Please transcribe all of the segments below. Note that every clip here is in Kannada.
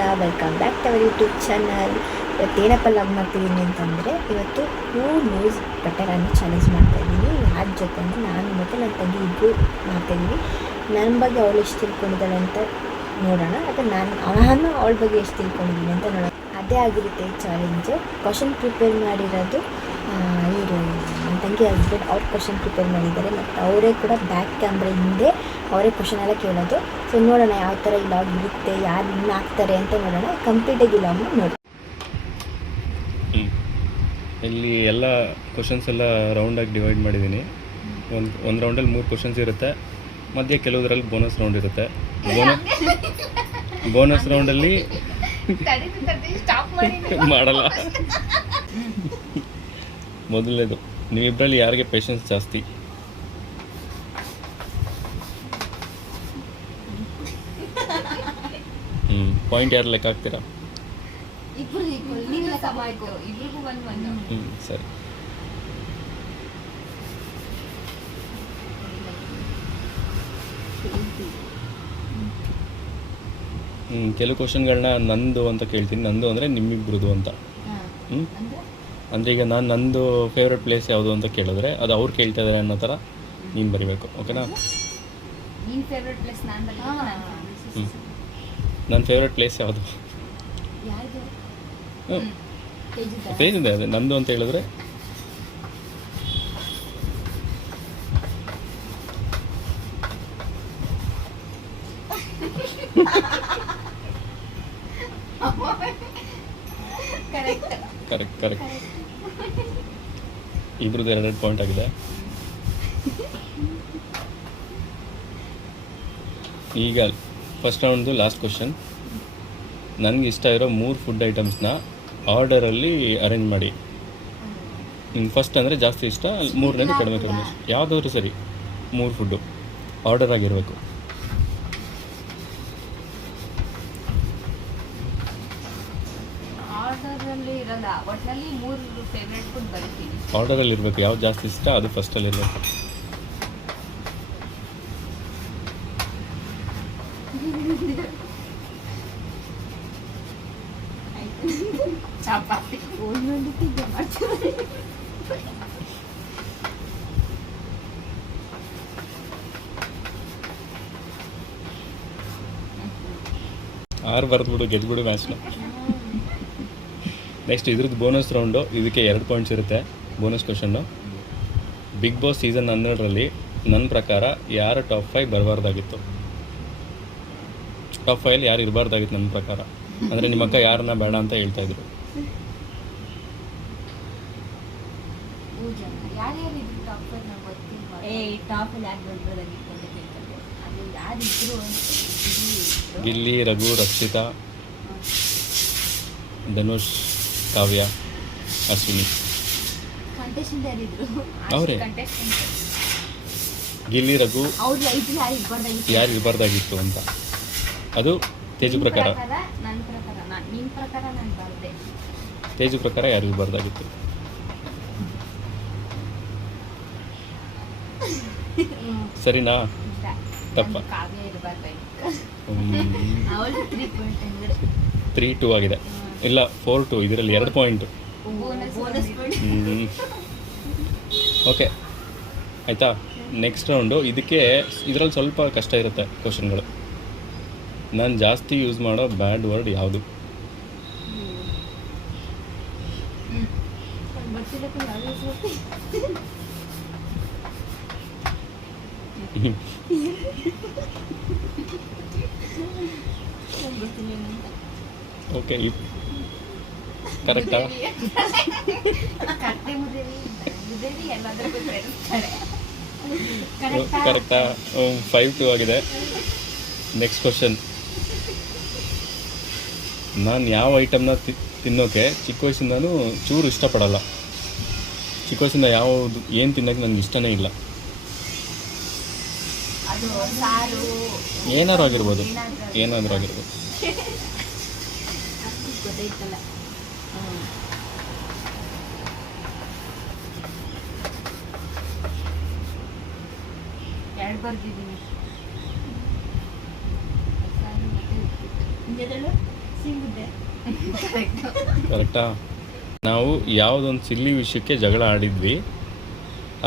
ನಮಸ್ಕಾರ, welcome back to our YouTube channel. ಇವತ್ತೇನಪ್ಪ ಲಾಗ್ ಮಾಡ್ತಿದ್ದೀನಿ ಅಂತಂದರೆ, ಇವತ್ತು 2 ನ್ಯೂಸ್ ಬಟ್ಟೆಗಳನ್ನು ಚಾಲೆಂಜ್ ಮಾಡ್ತಾಯಿದ್ದೀನಿ. ಯಾರ ಜೊತೆ ಅಂದರೆ ನಾನು ಮತ್ತು ನನ್ನ ತಂಗಿ ಇಬ್ಬರು ಮಾಡ್ತಾಯಿದ್ದೀವಿ. ನನ್ನ ಬಗ್ಗೆ ಅವಳು ಎಷ್ಟು ತಿಳ್ಕೊಂಡಿದ್ದಾಳೆ ಅಂತ ನೋಡೋಣ, ಅಥವಾ ನಾನು ಅವಳ ಬಗ್ಗೆ ಎಷ್ಟು ತಿಳ್ಕೊಂಡಿದ್ದೀನಿ ಅಂತ ನೋಡೋಣ. ಅದೇ ಆಗಿರುತ್ತೆ ಈ ಚಾಲೆಂಜು. ಕ್ವಶನ್ ಪ್ರಿಪೇರ್ ಮಾಡಿರೋದು ಇವರು ನನ್ನ ತಂಗಿ ಹಸ್ಬೆಂಡ್. ಅವ್ರು ಕ್ವಶನ್ ಪ್ರಿಪೇರ್ ಮಾಡಿದ್ದಾರೆ ಮತ್ತು ಅವರೇ ಕೂಡ ಬ್ಯಾಕ್ ಕ್ಯಾಮ್ರಾ ಹಿಂದೆ ಅವರೇ ಕ್ವಶನ್ ಎಲ್ಲ ಕೇಳೋದು. ಸೊ ನೋಡೋಣ ಯಾವ ಥರ ಈ ಲಾಗ್ ಇರುತ್ತೆ, ಯಾರು ಇನ್ನು ಹಾಕ್ತಾರೆ ಅಂತ ನೋಡೋಣ. ಕಂಪ್ಲೀಟಾಗಿ ಲಾಗ್ನ ನೋಡಿ. ಇಲ್ಲಿ ಎಲ್ಲ ಕ್ವಶನ್ಸ್ ಎಲ್ಲ ರೌಂಡಾಗಿ ಡಿವೈಡ್ ಮಾಡಿದ್ದೀನಿ. ಒಂದು ರೌಂಡಲ್ಲಿ 3 ಕ್ವಶನ್ಸ್ ಇರುತ್ತೆ, ಮಧ್ಯೆ ಕೆಲವುದರಲ್ಲಿ ಬೋನಸ್ ರೌಂಡ್ ಇರುತ್ತೆ. ಬೋನಸ್ ರೌಂಡಲ್ಲಿ ಮಾಡಲ್ಲ. ಮೊದಲನೇದು, ನೀವಿಬ್ಬರಲ್ಲಿ ಯಾರಿಗೆ ಪೇಷನ್ಸ್ ಜಾಸ್ತಿ? ಪಾಯಿಂಟ್ ಯಾರು ಲೆಕ್ಕ ಹಾಕ್ತೀರಾ? ಸರಿ. ಕೆಲವು ಕ್ವಶನ್ಗಳನ್ನ ನಂದು ಅಂತ ಕೇಳ್ತೀನಿ. ನಂದು ಅಂದರೆ ನಿಮ್ಮಿಬ್ರದ್ದು ಅಂತ. ಅಂದರೆ ಈಗ ನಾನು ನಂದು ಫೇವ್ರೆಟ್ ಪ್ಲೇಸ್ ಯಾವುದು ಅಂತ ಕೇಳಿದ್ರೆ ಅದು ಅವ್ರು ಕೇಳ್ತಾ ಇದ್ದಾರೆ ಅನ್ನೋ ಥರ ನೀನು ಬರಿಬೇಕು. ಓಕೆನಾ? ನನ್ನ ಫೇವ್ರೆಟ್ ಪ್ಲೇಸ್ ಯಾವುದು? ತೇಜಿದೆ. ಅದೇ ನಂದು ಅಂತ ಹೇಳಿದ್ರೆ ಕರೆಕ್ಟ್. ಇಬ್ರದ್ದು 2 ಪಾಯಿಂಟ್ ಆಗಿದೆ. ಈಗ ಫಸ್ಟ್ ರೌಂಡ್ದು ಲಾಸ್ಟ್ ಕ್ವಶನ್. ನನಗೆ ಇಷ್ಟ ಇರೋ 3 ಫುಡ್ ಐಟಮ್ಸ್ನ ಆರ್ಡರಲ್ಲಿ ಅರೇಂಜ್ ಮಾಡಿ. ಫಸ್ಟ್ ಅಂದರೆ ಜಾಸ್ತಿ ಇಷ್ಟ, 3ನೇದು ಕಡಿಮೆ ಇಷ್ಟ. ಯಾವುದಾದ್ರೂ ಸರಿ, 3 ಫುಡ್ಡು ಆರ್ಡರ್ ಆಗಿರಬೇಕು. ಆರ್ಡರಲ್ಲಿ ಇರಬೇಕು. ಯಾವ್ದು ಜಾಸ್ತಿ ಇಷ್ಟ ಅದು ಫಸ್ಟಲ್ಲಿ ಇರಬೇಕು. ಚಪಾತಿ ಆರು ಬರೆದ್ಬಿಡು, ಗೆದ್ಬಿಡು ಮ್ಯಾಚ್ನ. ನೆಕ್ಸ್ಟ್ ಇದ್ರದ್ದು ಬೋನಸ್ ರೌಂಡು. ಇದಕ್ಕೆ 2 ಪಾಯಿಂಟ್ಸ್ ಇರುತ್ತೆ. Bonus question. Bigg Boss season 12ರಲ್ಲಿ ನನ್ನ ಪ್ರಕಾರ ಯಾರು ಟಾಪ್ 5 ಬರಬಾರ್ದಾಗಿತ್ತು? ಟಾಪ್ 5 ಯಾರು ಇರಬಾರ್ದಾಗಿತ್ತು ನನ್ನ ಪ್ರಕಾರ? ಅಂದರೆ ನಿಮ್ಮ ಅಕ್ಕ ಯಾರನ್ನ ಬೇಡ ಅಂತ ಹೇಳ್ತಾ ಇದ್ರು. ಗಿಲ್ಲಿ, ರಘು, ರಕ್ಷಿತಾ, ಧನುಷ್, ಕಾವ್ಯ, ಅಶ್ವಿನಿ. ಅವರೇ ಗಿಲ್ಲಿ, ರಘು ಯಾರು ಇರಬಾರ್ದಾಗಿತ್ತು ಅಂತ. ಅದು ತೇಜು ಪ್ರಕಾರ. ತೇಜು ಪ್ರಕಾರ ಯಾರು ಇರಬಾರ್ದಾಗಿತ್ತು? ಸರಿನಾ? ತಪ್ಪ. 3-2 ಆಗಿದೆ. ಇಲ್ಲ, 4-2. ಇದರಲ್ಲಿ 2 ಪಾಯಿಂಟು. ಓಕೆ ಆಯಿತಾ? Next round. ಇದರಲ್ಲಿ ಸ್ವಲ್ಪ ಕಷ್ಟ ಇರುತ್ತೆ ಕ್ವಶನ್ಗಳು. ನಾನು ಜಾಸ್ತಿ ಯೂಸ್ ಮಾಡೋ ಬ್ಯಾಡ್ ವರ್ಡ್ ಯಾವುದು? ಓಕೆ, ಕರೆಕ್ಟಾ? ಕರೆಕ್ಟಾ? 5-2 ಆಗಿದೆ. Next question. ನಾನು ಯಾವ ಐಟಮ್ನ ತಿನ್ನೋಕ್ಕೆ ಚಿಕ್ಕ ವಯಸ್ಸಿಂದನೂ ಚೂರು ಇಷ್ಟಪಡಲ್ಲ. ಚಿಕ್ಕ ವಯಸ್ಸಿಂದ ಏನು ತಿನ್ನೋಕ್ಕೆ ನನಗೆ ಇಷ್ಟನೇ ಇಲ್ಲ. ಏನಾದರೂ ಆಗಿರ್ಬೋದು. ಕರೆಕ್ಟಾ? ನಾವು ಯಾವುದೊಂದು ಸಿಲ್ಲಿ ವಿಷಯಕ್ಕೆ ಜಗಳ ಆಡಿದ್ವಿ,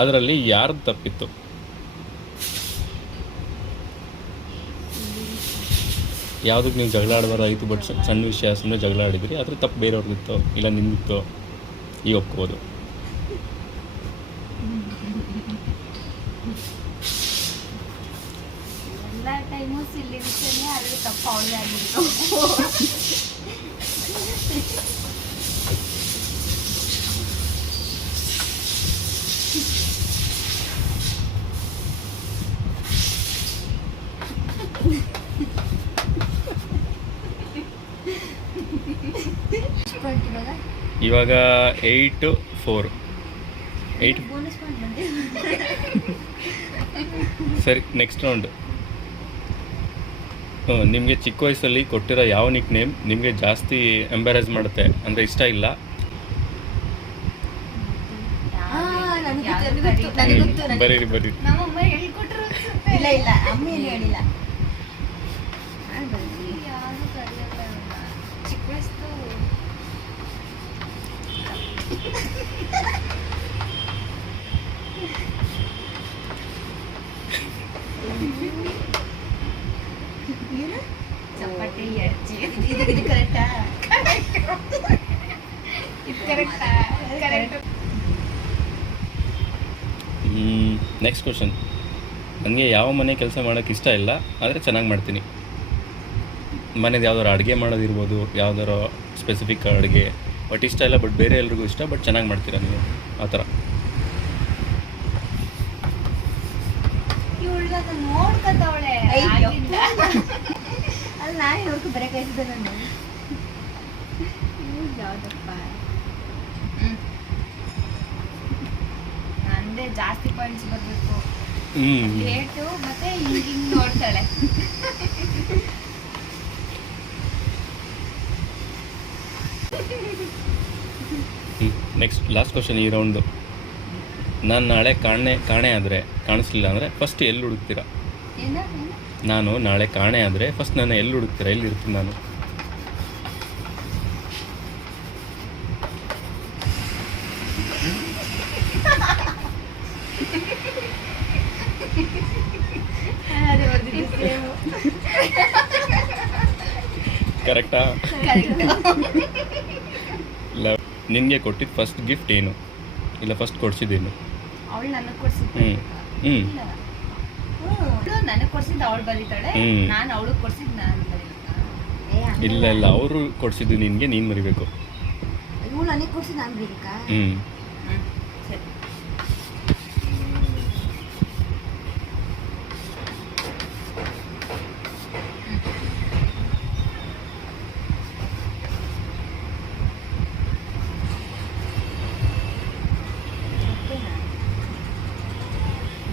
ಅದರಲ್ಲಿ ಯಾರ್ದು ತಪ್ಪಿತ್ತು? ಯಾವುದಕ್ಕೆ ನೀವು ಜಗಳ ಆಡಬಾರ್ದಾಗಿತ್ತು, ಬಟ್ ಸಣ್ಣ ವಿಷಯ ಸುಮ್ಮನೆ ಜಗಳ ಆಡಿದ್ರಿ, ಅದ್ರ ತಪ್ಪು ಬೇರೆಯವ್ರಿಗಿತ್ತು ಇಲ್ಲ ನಿಮಗಿತ್ತು, ಈಗ ಒಪ್ಕೋಬೋದು. ಎಲ್ಲ ಟೈಮು ಸಿಲ್ಲಿ ವಿಷಯನೇ, ಆದರೆ ತಪ್ಪು ಅವಳೇ ಆಗಿತ್ತು. ಇವಾಗ 8-4. 8. ಬೋನಸ್ ಪಾಯಿಂಟ್ ಬಂದೆ. ಸರಿ, ನೆಕ್ಸ್ಟ್ ರೌಂಡ್. ನಿಮಗೆ ಚಿಕ್ಕ ವಯಸ್ಸಲ್ಲಿ ಕೊಟ್ಟಿರೋ ಯಾವ ನಿಕ್ ನೇಮ್ ನಿಮಗೆ ಜಾಸ್ತಿ ಎಂಬಾರೆಸ್ ಮಾಡುತ್ತೆ, ಅಂದರೆ ಇಷ್ಟ ಇಲ್ಲ? ಬರೀರಿ ಬರೀರಿ. ನಮ್ಮಮ್ಮ ಹೇಳ್ಕೊಟ್ರು ಅನ್ಸುತ್ತೆ. ಇಲ್ಲ ಇಲ್ಲ, ಅಮ್ಮ ಏನು ಹೇಳಿಲ್ಲ. ಯಾರು ಕರೆಯಲ್ಲ ಚಿಕ್ಕ ವಯಸ್ಸು. ಚಪಾತಿ ಎಡ್ಜಿ. ಇದು ಕರೆಕ್ಟಾ? ಇದು ಕರೆಕ್ಟಾ? ಕರೆಕ್ಟ್. Next question. ನನಗೆ ಯಾವ ಮನೆ ಕೆಲಸ ಮಾಡೋಕ್ಕೆ ಇಷ್ಟ ಇಲ್ಲ, ಆದರೆ ಚೆನ್ನಾಗಿ ಮಾಡ್ತೀನಿ. ಮನೇದು ಯಾವ್ದಾರು ಅಡುಗೆ ಮಾಡೋದಿರ್ಬೋದು, ಯಾವ್ದಾರು ಸ್ಪೆಸಿಫಿಕ್ ಅಡುಗೆ, ಬಟ್ ಇಷ್ಟ ಇಲ್ಲ, ಬಟ್ ಬೇರೆ ಎಲ್ರಿಗೂ ಇಷ್ಟ, ಬಟ್ ಚೆನ್ನಾಗಿ ಮಾಡ್ತೀರಾ ನೀವು, ಆ ಥರ. ಇವಳನ್ನ ನೋಡ್ಕೊತಾವಳೆ ಅಯ್ಯೋ. ಆಗಿಂದ. ಅಲ್ಲಿ ನಾನು ಇವ್ರಿಗೂ ಬರೀ ಕಳಿಸಿದ್ದೆ ನಾನು. ಯಾವ್ದಪ್ಪ? ನಂದೇ ಜಾಸ್ತಿ ಪಾಯಿಂಟ್ಸ್ ಬರಬೇಕು. ರೇಟು ಮತ್ತೆ ಹಿಂಗಿಂಗ್ ನೋಡ್ತಾಳೆ. ನೆಕ್ಸ್ಟ್ ಲಾಸ್ಟ್ ಕ್ವಶನ್ ಈ ರೌಂಡು. ನಾನು ನಾಳೆ ಕಾಣೆ ಆದರೆ, ಕಾಣಿಸ್ಲಿಲ್ಲ ಅಂದರೆ ಫಸ್ಟ್ ಎಲ್ಲಿ ಹುಡುಕ್ತೀರಾ? ಏನು? ನಾನು ನಾಳೆ ಕಾಣೆ ಆದರೆ ಫಸ್ಟ್ ನಾನು ಎಲ್ಲಿ ಹುಡುಕ್ತೀರಾ? ಎಲ್ಲಿರ್ತೀನಿ ನಾನು? ಕರೆಕ್ಟಾ? ಇಲ್ಲ, ನಿನಗೆ ಕೊಟ್ಟಿದ್ದು ಫಸ್ಟ್ ಗಿಫ್ಟ್ ಏನು, ಇಲ್ಲ ಫಸ್ಟ್ ಕೊಡ್ಸಿದ್ದೇನು? ಅವಳು ನನಗೆ ಕೊಡ್ಸಿದ್ದು. ಹ್ಞೂ ನನಗೆ ಕೊಡ್ಸಿದ್ದು ಅವಳು ಬರೀತಾಳೆ, ಹ್ಮ್. ನಾನು ಅವಳು ಕೊಡ್ಸಿದ್ದು ನಾನು ಬರೀಬೇಕಾ? ಇಲ್ಲ ಅವರು ಕೊಡ್ಸಿದ್ದು ನಿನಗೆ, ನೀನು ಮರಿಬೇಕು. ಇವಳು ನನಗೆ ಕೊಡ್ಸಿ ನಾನು ಬೇಕಾ? ಸರಿ.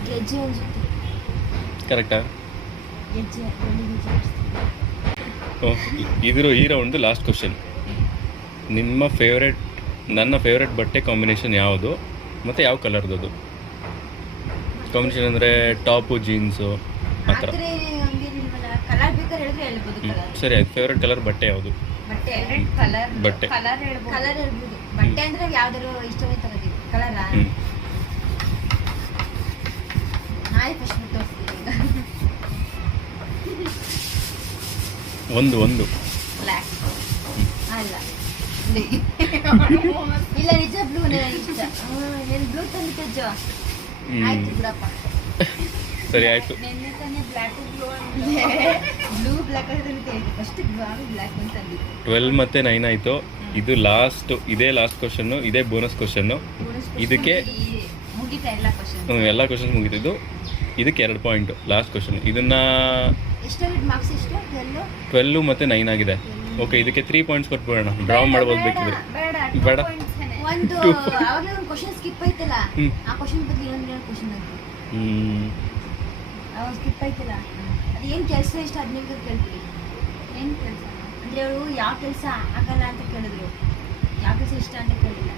ಗೆಜ್ಜೆ ಅನ್ಸುತ್ತೆ. ಕರೆಕ್ಟಾ? ಗೆಜ್ಜೆ ಬೆಳ್ಳಿ ಗೆಜ್ಜೆ ಅನ್ಸುತ್ತೆ. ಈ ರೌಂಡು ಲಾಸ್ಟ್ ಕ್ವಶನ್. ನನ್ನ ಫೇವ್ರೆಟ್ ಬಟ್ಟೆ ಕಾಂಬಿನೇಷನ್ ಯಾವುದು ಮತ್ತು ಯಾವ ಕಲರ್ದು? ಅದು ಕಾಂಬಿನೇಷನ್ ಅಂದರೆ ಟಾಪು, ಜೀನ್ಸು, ಆ ಥರ. ಆದ್ರೆ ಹಂಗೇನಿಲ್ವಲ್ಲ, ಕಲರ್ ಬೇಕಾದ್ರೆ ಹೇಳಿದ್ರೆ ಹೇಳ್ಬೋದು. ಕಲರ್ ಸರಿ, ಆಯ್ತು. ಫೇವ್ರೆಟ್ ಕಲರ್ ಬಟ್ಟೆ ಯಾವುದು? ಬಟ್ಟೆ ಫೇವ್ರೆಟ್ ಕಲರ್. ಬಟ್ಟೆ. ಕಲರ್ ಹೇಳ್ಬೋದು. ಕಲರ್ ಹೇಳ್ಬೋದು. ಬಟ್ಟೆ ಅಂದ್ರೆ ಯಾವ್ದಾರು ಇಷ್ಟವೇ ತಗೋತೀವಿ. ಕಲರಾ? ಹ್ಞೂ ನಾಳೆ ಫಸ್ಟ್ ತೋರಿಸ್ತೀನಿ ಈಗ. ಒಂದು ಬ್ಲ್ಯಾಕ್. ಅಲ್ಲ ಇಲ್ಲ, ನಿಜ ಬ್ಲೂ ನನಗೆ ಇಷ್ಟ. ನೀನು ಬ್ಲೂ ತಂದು ತೆಜ್ಜು. ಆಯ್ತು ಬಿಡಪ್ಪ. ಸರಿ ಆಯಿತು. ನಿನ್ನೆ ತಾನೇ ಬ್ಲ್ಯಾಕ್ ಬ್ಲೂ ಬ್ಲೂ ಬ್ಲ್ಯಾಕ್ ಅಂತ ಫಸ್ಟ್ ಬ್ಲ್ಯಾಕ್ ಅಂತ ತಂದಿದ್ದು. 12 ಮತ್ತು 9 ಆಯಿತು. ಇದು ಇದೇ ಲಾಸ್ಟ್ ಕ್ವಶನ್ನು, ಇದೇ ಬೋನಸ್ ಕ್ವಶನ್ನು. ಇದಕ್ಕೆ ಮುಗಿತಾ ಎಲ್ಲ ಕ್ವಶನ್. ಎಲ್ಲ ಕ್ವಶನ್ಸ್ ಮುಗಿತಿದ್ದು. ಇದಕ್ಕೆ 2 ಪಾಯಿಂಟು ಲಾಸ್ಟ್ ಕ್ವಶನ್. ಇದನ್ನು ಎಷ್ಟು ಮಾರ್ಕ್ಸ್? ಎಷ್ಟು? 12 ಮತ್ತು 9 ಆಗಿದೆ. ಓಕೆ, ಇದಕ್ಕೆ 3 ಪಾಯಿಂಟ್ಸ್ ಕೊಟ್ಬಿಡೋಣ. ಡ್ರಾ ಮಾಡ್ಬೋದು ಬೇಕಿದ್ರೆ. ಬೇಡ. ಒಂದು ಅವಾಗಲೇ ಒಂದು ಕ್ವಶನ್ ಸ್ಕಿಪ್ ಐತಲ್ಲ, ಆ ಕ್ವಶನ್ ಬಗ್ಗೆ ಇನ್ನೊಂದು ಕ್ವಶನ್ ಆಯ್ತು. ಅವಾಗ ಸ್ಕಿಪ್ ಐತಲ್ಲ, ಅದು ಏನು ಕೆಲಸ ಇಷ್ಟ ಅದು ನಿಮ್ಗೆ ಕೇಳ್ತೀವಿ. ಏನು ಕೆಲಸ ಅಂದರೆ ಅವಳು ಯಾವ ಕೆಲಸ ಆಗಲ್ಲ ಅಂತ ಕೇಳಿದ್ರು, ಯಾವ ಕೆಲಸ ಇಷ್ಟ ಅಂತ ಕೇಳಿಲ್ಲ.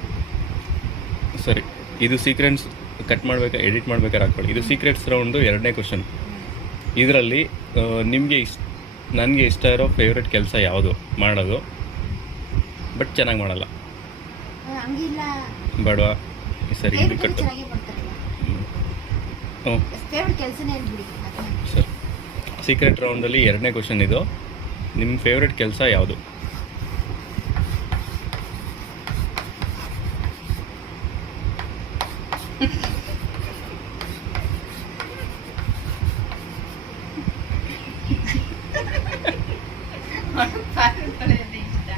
ಸರಿ, ಇದು ಸೀಕ್ರೆಟ್ಸ್ ಕಟ್ ಮಾಡ್ಬೇಕಾ, ಎಡಿಟ್ ಮಾಡ್ಬೇಕಾದ್ರೆ ಹಾಕೊಳ್ಳಿ. ಇದು ಸೀಕ್ರೆಟ್ಸ್ ರೌಂಡು 2ನೇ ಕ್ವಶನ್. ಇದರಲ್ಲಿ ನಿಮಗೆ ನನಗೆ ಇಷ್ಟ ಇರೋ ಫೇವ್ರೆಟ್ ಕೆಲಸ ಯಾವುದು ಮಾಡೋದು, ಬಟ್ ಚೆನ್ನಾಗಿ ಮಾಡಲ್ಲ. ಹಂಗಿಲ್ಲ, ಬೇಡವಾ ಸರಿ ಇದು ಕಟ್ಟು. ಚೆನ್ನಾಗಿ ಮಾಡ್ತಾರಲ್ಲ. ಹ್ಞೂ ಫೇವ್ರೆಟ್ ಕೆಲಸನೇ ಹೇಳ್ಬಿಡಿ. ಸರಿ. ಸೀಕ್ರೆಟ್ ರೌಂಡಲ್ಲಿ 2ನೇ ಕ್ವಶನ್ ಇದು. ನಿಮ್ಮ ಫೇವ್ರೆಟ್ ಕೆಲಸ ಯಾವುದು? ಪಾತ್ರೆ ತೊಳೆಯೋದೇ ಇಷ್ಟ.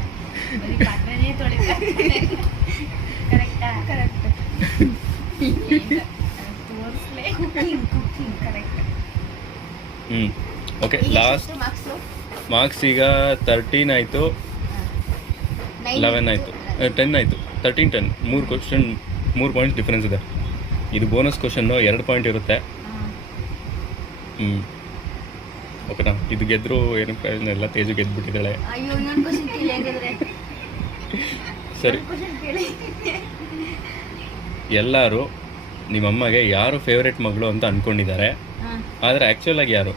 ಬರೀ ಪಾತ್ರೆನೇ ತೊಳಿತಾರೆ. ಕರೆಕ್ಟಾ? ಕರೆಕ್ಟ್. ತೋರಿಸ್ಲೇ. Cooking correct. Okay, last marks ಈಗ 13 ಆಯಿತು, 11 ಆಯಿತು, 10 ಆಯಿತು. 13, 10 3 ಕ್ವಶನ್ 3 ಪಾಯಿಂಟ್ಸ್ ಡಿಫ್ರೆನ್ಸ್ ಇದೆ. ಇದು ಬೋನಸ್ ಕ್ವಶನ್ನು 2 ಪಾಯಿಂಟ್ ಇರುತ್ತೆ. ಓಕೆನಾ? ಇದು ಗೆದ್ದರು ಏನು ಪ್ರಯೋಜನ ಇಲ್ಲ, ತೇಜು ಗೆದ್ದುಬಿಟ್ಟಿದ್ದಾಳೆ. ಅಯ್ಯೋ, ಇನ್ನೊಂದು ಕ್ವಶನ್ ಕೇಳಿ ಹಾಗಾದ್ರೆ. ಸರಿ, ಎಲ್ಲರೂ ನಿಮ್ಮಮ್ಮಗೆ ಯಾರು ಫೇವ್ರೆಟ್ ಮಗಳು ಅಂತ ಅಂದ್ಕೊಂಡಿದ್ದಾರೆ, ಆದರೆ ಆ್ಯಕ್ಚುಲಾಗಿ ಯಾರು?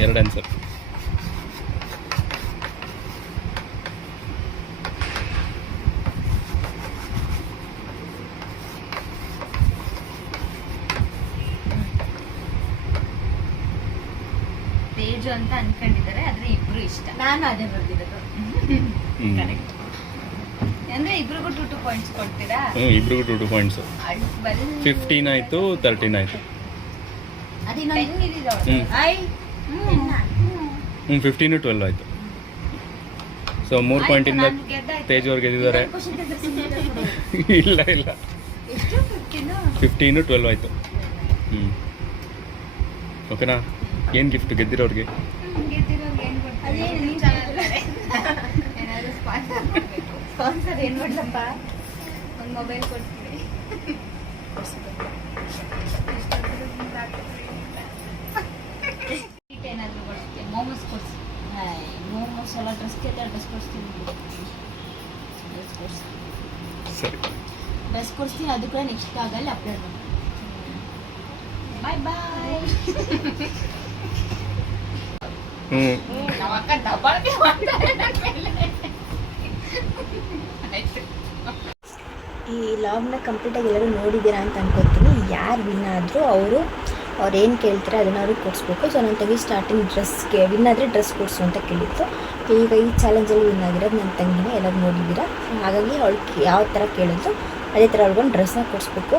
2 ಆನ್ಸರ್. ತೇಜು ಅಂತ ಅನ್ಕೊಂಡಿದ್ದಾರೆ, ಆದ್ರೆ ಇಬ್ರು ಇಷ್ಟ. ನಾನು ಅದೇ ಬರ್ದಿರೋದು. ಕರೆಕ್ಟ್. ಅಂದ್ರೆ ಇಬ್ರಿಗೂ 2 ಪಾಯಿಂಟ್ಸ್ ಕೊಡ್ತೀರಾ? ಇಬ್ರಿಗೂ 2 ಪಾಯಿಂಟ್ಸ್. 15 ಆಯಿತು, 13 ಆಯಿತು. ಅದಿನ್ನೊಂದು 15, 12 ಆಯಿತು. ಸೊ 3 ಪಾಯಿಂಟಿಂದ ತೇಜು ಅವ್ರು ಗೆದ್ದಿದ್ದಾರೆ. ಇಲ್ಲ 15, 12 ಆಯಿತು. ಓಕೆನಾ? ಏನು ಗಿಫ್ಟ್ ಗೆದ್ದಿರೋರಿಗೆ? ಗೆದ್ದಿರೋರ್ಗೆ ಏನ್ ಕೊಡ್ತೀವಿ? ಏನಾದ್ರು ಸ್ಪಾನ್ಸರ್ ಏನ್ ಮಾಡ್ಲಪ್ಪ? ಒಂದು ಮೊಬೈಲ್ ಕೊಡ್ತೀವಿ. ಏನಾದ್ರು ಕೊಡ್ತೀವಿ. ಮೋಮೋಸ್ ಕೊಡ್ಸಿ. ಮೋಮೋಸ್ ಎಲ್ಲ ಡ್ರೆಸ್ ಕೊಡಿಸ್ತೀನಿ. ಸರಿ, ಡ್ರೆಸ್ ಕೊಡಿಸ್ತೀನಿ. ಅದು ಕೂಡ ನೆಕ್ಸ್ಟ್ ಆಗಲ್ಲ ಅಪ್ಲೋಡ್ ಮಾಡಿ. ಬಾಯ್ ಬಾಯ್. ನಮ್ಮ ಅಕ್ಕ ದಬ್ಬಾಳಿಕೆ ಮಾಡ್ತಾರೆ ನನ್ನ ಮೇಲೆ. ಈ ಲಾಗ್ನ ಕಂಪ್ಲೀಟಾಗಿ ಎಲ್ಲರೂ ನೋಡಿದ್ದೀರಾ ಅಂತ ಅನ್ಕೋತೀನಿ. ಯಾರು ವಿನ್ ಆದರೂ ಅವ್ರು ಏನು ಕೇಳ್ತಾರೆ ಅದನ್ನು ಅವ್ರಿಗೆ ಕೊಡಿಸ್ಬೇಕು. ಸೊ ನನ್ನ ತಂಗಿ ಸ್ಟಾರ್ಟಿಂಗ್ ವಿನ್ ಆದರೆ ಡ್ರೆಸ್ ಕೊಡಿಸು ಅಂತ ಕೇಳಿತ್ತು. ಈಗ ಈ ಚಾಲೆಂಜಲ್ಲಿ ವಿನ್ ಆಗಿರೋದು ನನ್ನ ತಂಗಿನ ಎಲ್ಲರೂ ನೋಡಿದ್ದೀರಾ. ಹಾಗಾಗಿ ಅವಳಿಗೆ ಯಾವ ಥರ ಕೇಳಿದ್ರು ಅದೇ ಥರ ಅವ್ಳಿಗೊಂದು ಡ್ರೆಸ್ನ ಕೊಡಿಸ್ಬೇಕು.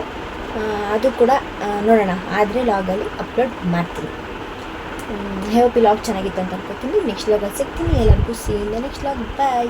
ಅದು ಕೂಡ ನೋಡೋಣ, ಆದರೆ ಲಾಗಲ್ಲಿ ಅಪ್ಲೋಡ್ ಮಾಡ್ತೀನಿ. ಹೋಪ್ ಈ ಲಾಗ್ ಚೆನ್ನಾಗಿತ್ತು ಅಂತ ಅನ್ಕೋತೀನಿ. ನೆಕ್ಸ್ಟ್ ಲಾಗಲ್ಲಿ ಸಿಗ್ತೀನಿ. ಎಲ್ಲರಿಗೂ see in the next log. Bye.